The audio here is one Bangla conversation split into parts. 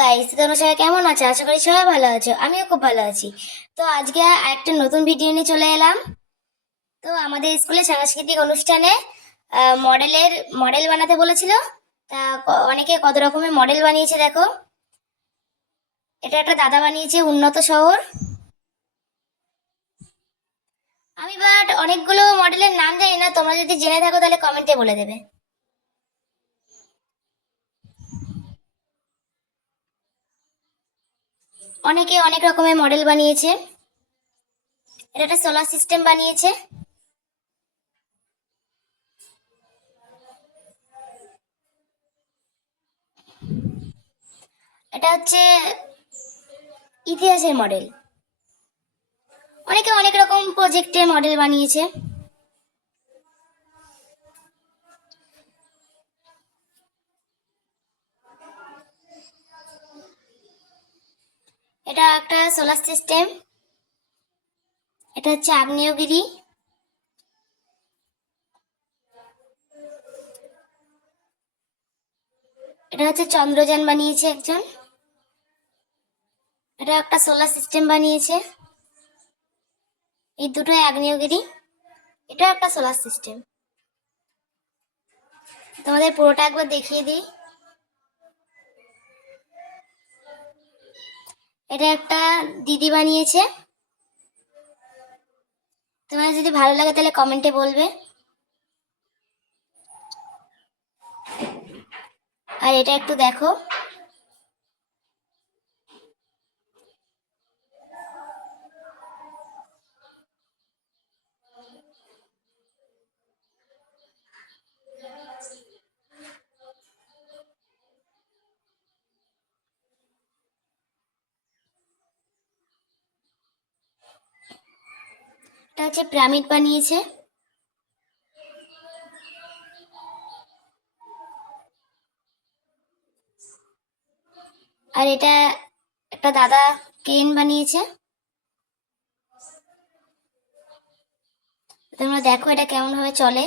গাইস, তোমরা সবাই কেমন আছো? আশা করি সবাই ভালো আছো। আমিও খুব ভালো আছি। তো আজকে একটা নতুন ভিডিও নিয়ে চলে এলাম। তো আমাদের স্কুলে সাংস্কৃতিক অনুষ্ঠানে মডেল বানাতে বলেছিল। তা অনেকে কত রকমের মডেল বানিয়েছে দেখো। এটা একটা দাদা বানিয়েছে উন্নত শহর। আমি বাট অনেকগুলো মডেলের নাম জানি না, তোমরা যদি জেনে থাকো তাহলে কমেন্টে বলে দেবে। অনেকে অনেক রকমের মডেল বানিয়েছে। এটা একটা সোলার সিস্টেম বানিয়েছে। এটা হচ্ছে ইতিহাসের মডেল। অনেকে অনেক রকম প্রজেক্টের মডেল বানিয়েছে। এটা একটা সোলার সিস্টেম। এটা হচ্ছে আগ্নেয়গিরি। এটা হচ্ছে চন্দ্রযান বানিয়েছে একজন। এটা একটা সোলার সিস্টেম বানিয়েছে। এই দুটোই আগ্নেয়গিরি। এটা একটা সোলার সিস্টেম। তোমাদের পুরোটা একবার দেখিয়ে দিই। এটা একটা দিদি বানিয়েছে। তোমাদের যদি ভালো লাগে তাহলে কমেন্টে বলবে। আর এটা একটু দেখো। এটা হচ্ছে পিরামিড বানিয়েছে। আর এটা একটা দাদা ক্রেন বানিয়েছে। তোমরা দেখো এটা কেমন ভাবে চলে।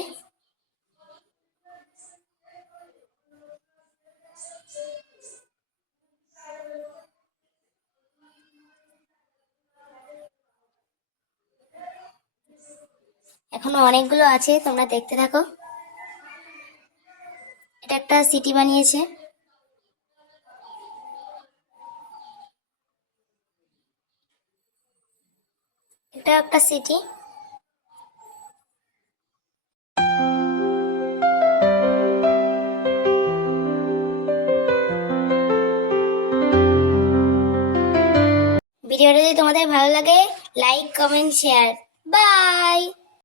এখনো অনেকগুলো আছে, তোমরা দেখতে থাকো। এটা একটা সিটি বানিয়েছে। এটা একটা সিটি। ভিডিওটা যদি তোমাদের ভালো লাগে, লাইক কমেন্ট শেয়ার। বাই।